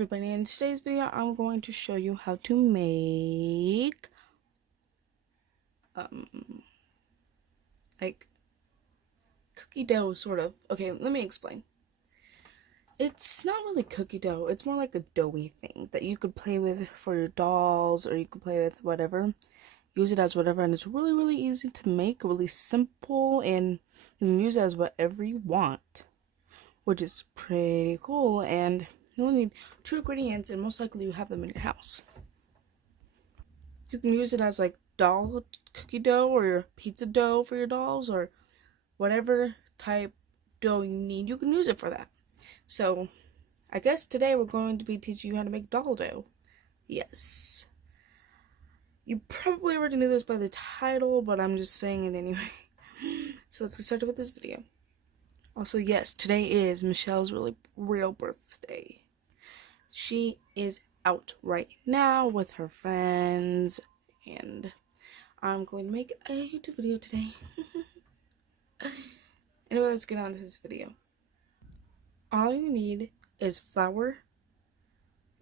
everybody, in today's video I'm going to show you how to make like cookie dough, sort of. Okay, let me explain. It's not really cookie dough, it's more like a doughy thing that you could play with for your dolls, or you could play with whatever, use it as whatever, and it's really easy to make, really simple, and you can use it as whatever you want, which is pretty cool. And you only need 2 ingredients, and most likely you have them in your house. You can use it as like doll cookie dough or your pizza dough for your dolls, or whatever type dough you need, you can use it for that. So I guess today we're going to be teaching you how to make doll dough. Yes. You probably already knew this by the title, but I'm just saying it anyway. So let's get started with this video. Also, yes, today is Michelle's real birthday. She is out right now with her friends, and I'm going to make a YouTube video today. Anyway, let's get on to this video. All you need is flour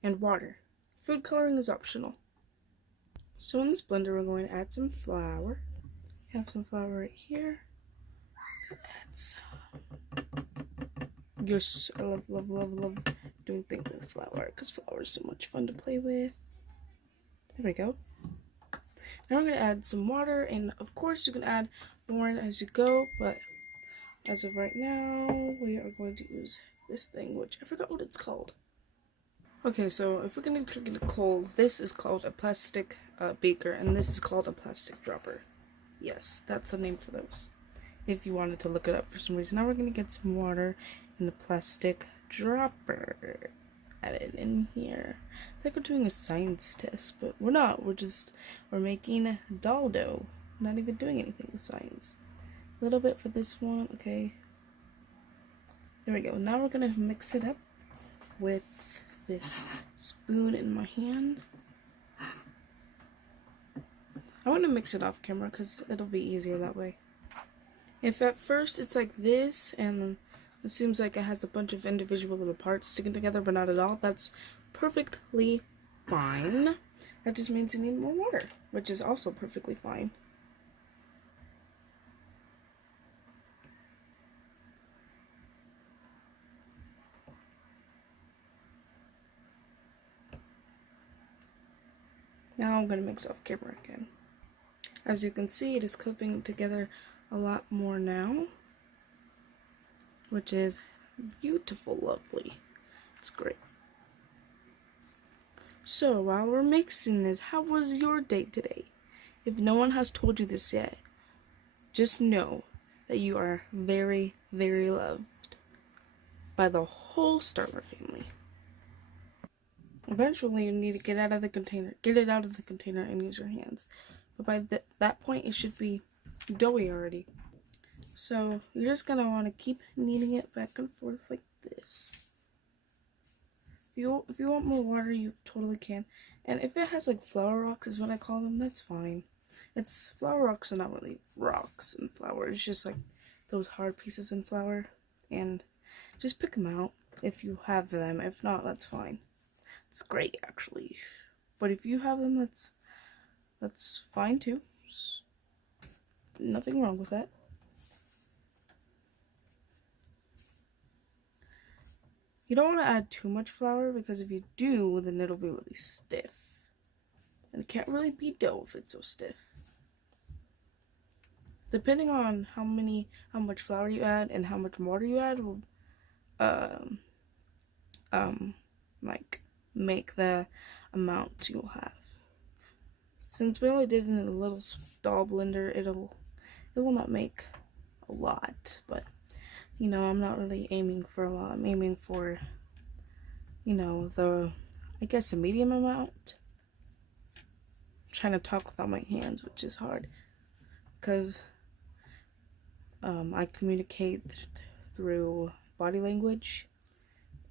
and water. Food coloring is optional. So in this blender, we're going to add some flour. I have some flour right here. Add some. Yes, I love doing things with flour, because flour is so much fun to play with. There we go. Now we're going to add some water, and of course you can add more as you go, but as of right now, we are going to use this thing, which I forgot what it's called. Okay, so if we're going to get it cold, this is called a plastic beaker, and this is called a plastic dropper. Yes, that's the name for those, if you wanted to look it up for some reason. Now we're going to get some water in the plastic dropper. Add it in here. It's like we're doing a science test, but we're not. We're making doll dough. Not even doing anything with science. A little bit for this one, okay. There we go. Now we're gonna mix it up with this spoon in my hand. I want to mix it off camera because it'll be easier that way. If at first it's like this and it seems like it has a bunch of individual little parts sticking together but not at all, that's perfectly fine. That just means you need more water, which is also perfectly fine. Now I'm going to mix off camera again. As you can see, it is clipping together a lot more now, which is beautiful, lovely. It's great. So while we're mixing this, how was your date today? If no one has told you this yet, just know that you are very loved by the whole Starler family. Eventually, you need to get out of the container. Get it out of the container and use your hands. But by that point, it should be doughy already. So you're just going to want to keep kneading it back and forth like this. If you want more water, you totally can. And if it has like flour rocks, is what I call them, that's fine. It's flour rocks are not really rocks in flour. It's just like those hard pieces in flour. And just pick them out if you have them. If not, that's fine. It's great, actually. But if you have them, that's fine too. Nothing wrong with that. You don't want to add too much flour, because if you do, then it'll be really stiff. And it can't really be dough if it's so stiff. Depending on how much flour you add and how much water you add will like make the amount you'll have. Since we only did it in a little doll blender, it will not make a lot, but you know, I'm not really aiming for a lot. I'm aiming for, you know, I guess a medium amount. I'm trying to talk without my hands, which is hard, because I communicate through body language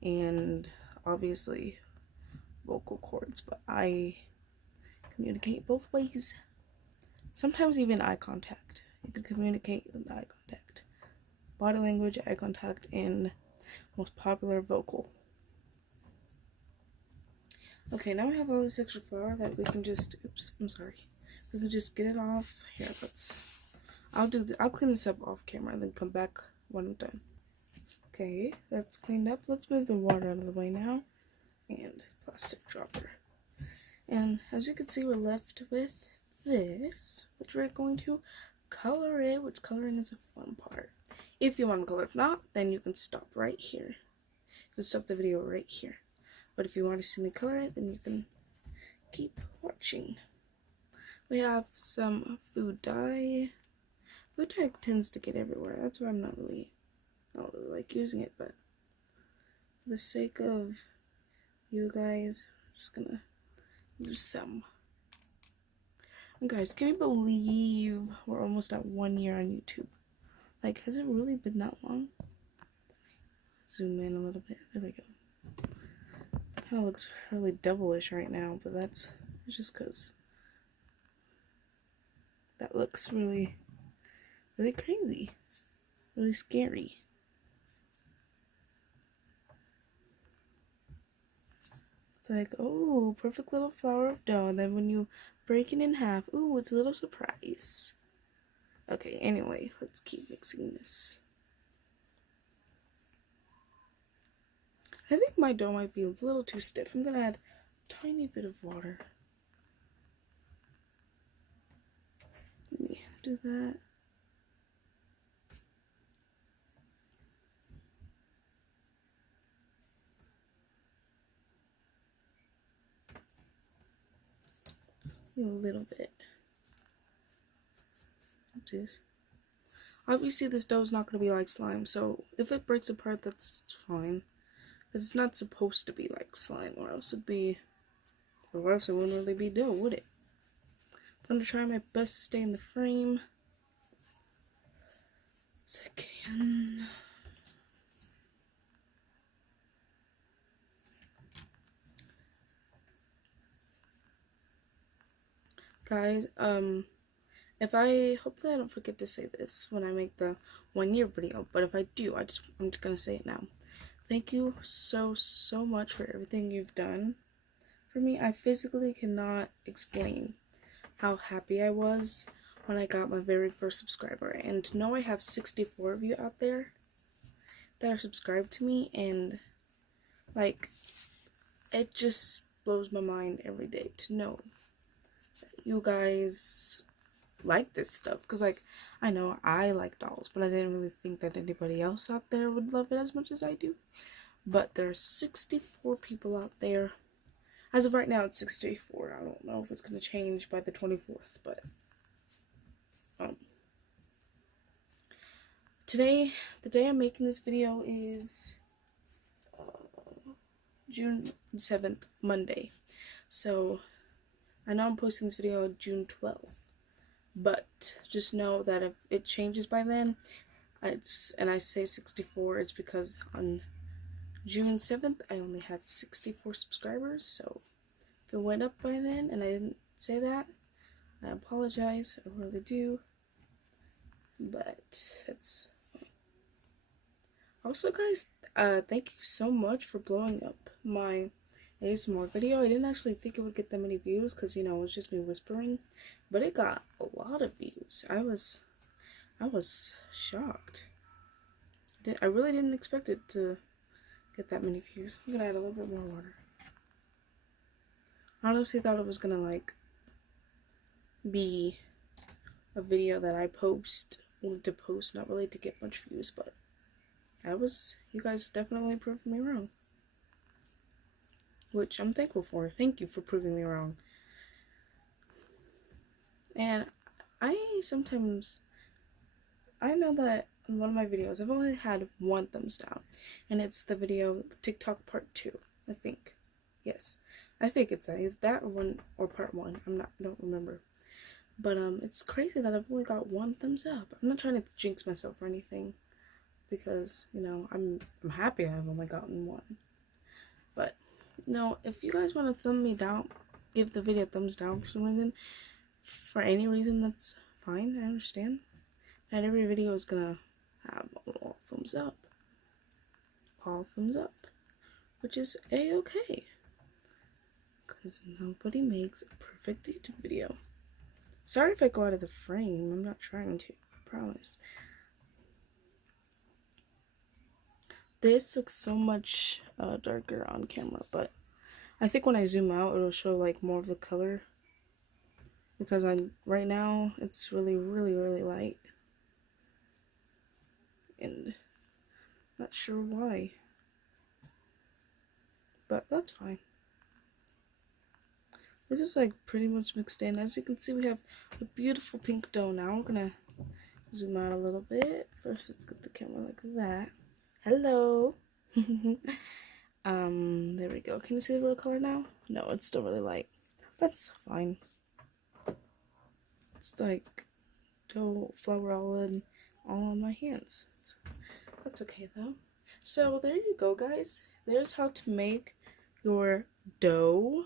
and obviously vocal cords, but I communicate both ways. Sometimes even eye contact. You can communicate with eye contact. Body language, eye contact, and most popular, vocal. Okay, now we have all this extra flour that we can just, oops, I'm sorry. We can just get it off. Here, I'll clean this up off camera and then come back when I'm done. Okay, that's cleaned up. Let's move the water out of the way now. And plastic dropper. And as you can see, we're left with this, which we're going to color it, which coloring is a fun part. If you want to color, if not, then you can stop right here. You can stop the video right here. But if you want to see me color it, then you can keep watching. We have some food dye. Food dye tends to get everywhere. That's why I'm not really like using it, but for the sake of you guys, I'm just gonna use some. And guys, can you believe we're almost at 1 year on YouTube? Like, has it really been that long? Zoom in a little bit. There we go. Kind of looks really double-ish right now, but that's just because that looks really, really crazy. Really scary. It's like, oh, perfect little flour of dough. And then when you break it in half, ooh, it's a little surprise. Okay, anyway, let's keep mixing this. I think my dough might be a little too stiff. I'm gonna add a tiny bit of water. Let me do that. A little bit. Oopsies. Obviously, this dough is not going to be like slime, so if it breaks apart, that's fine. Because it's not supposed to be like slime, or else it wouldn't really be dough, would it? I'm going to try my best to stay in the frame as I can. Guys, hopefully I don't forget to say this when I make the 1 year video, but if I do, I'm just gonna say it now. Thank you so much for everything you've done for me. I physically cannot explain how happy I was when I got my very first subscriber, and to know I have 64 of you out there that are subscribed to me, and like, it just blows my mind every day to know you guys like this stuff, because like, I know I like dolls, but I didn't really think that anybody else out there would love it as much as I do. But there's 64 people out there. As of right now, it's 64. I don't know if it's going to change by the 24th, but today, the day I'm making this video is June 7th, Monday. So I know I'm posting this video on June 12th, but just know that if it changes by then, and I say 64, it's because on June 7th, I only had 64 subscribers, so if it went up by then and I didn't say that, I apologize, I really do, but it's... Also, guys, thank you so much for blowing up my ASMR video. I didn't actually think it would get that many views because, you know, it was just me whispering, but it got a lot of views. I was shocked. I really didn't expect it to get that many views. I'm gonna add a little bit more water. I honestly thought it was gonna like be a video that I wanted to post, not really to get much views, but you guys definitely proved me wrong, which I'm thankful for. Thank you for proving me wrong. And I know that in one of my videos I've only had 1 thumbs down, and it's the video TikTok part 2, I think. Yes, I think it's that one or part 1. I don't remember. But it's crazy that I've only got 1 thumbs up. I'm not trying to jinx myself or anything, because, you know, I'm happy I've only gotten 1. But no, if you guys want to thumb me down, give the video a thumbs down for some reason, for any reason, that's fine. I understand. Not every video is gonna have all thumbs up, which is a-okay. because nobody makes a perfect YouTube video. Sorry if I go out of the frame. I'm not trying to. I promise. This looks so much darker on camera, but I think when I zoom out, it'll show like more of the color. Because right now it's really, really, really light, and not sure why, but that's fine. This is like pretty much mixed in. As you can see, we have a beautiful pink dough now. We're gonna zoom out a little bit. First, let's get the camera like that. Hello. There we go. Can you see the real color now? No, it's still really light. That's fine. It's like dough flour all on my hands. That's okay though. So there you go, guys. There's how to make your dough.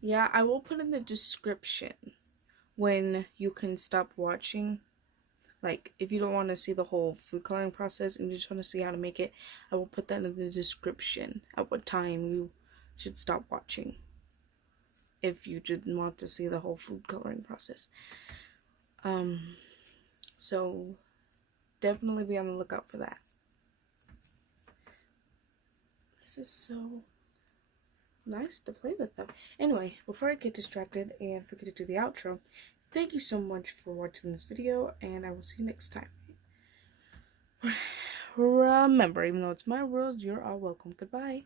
Yeah, I will put in the description when you can stop watching. Like, if you don't want to see the whole food coloring process and you just want to see how to make it, I will put that in the description at what time you should stop watching if you didn't want to see the whole food coloring process. So definitely be on the lookout for that. This is so nice to play with though. Anyway, before I get distracted and forget to do the outro, thank you so much for watching this video, and I will see you next time. Remember, even though it's my world, you're all welcome. Goodbye.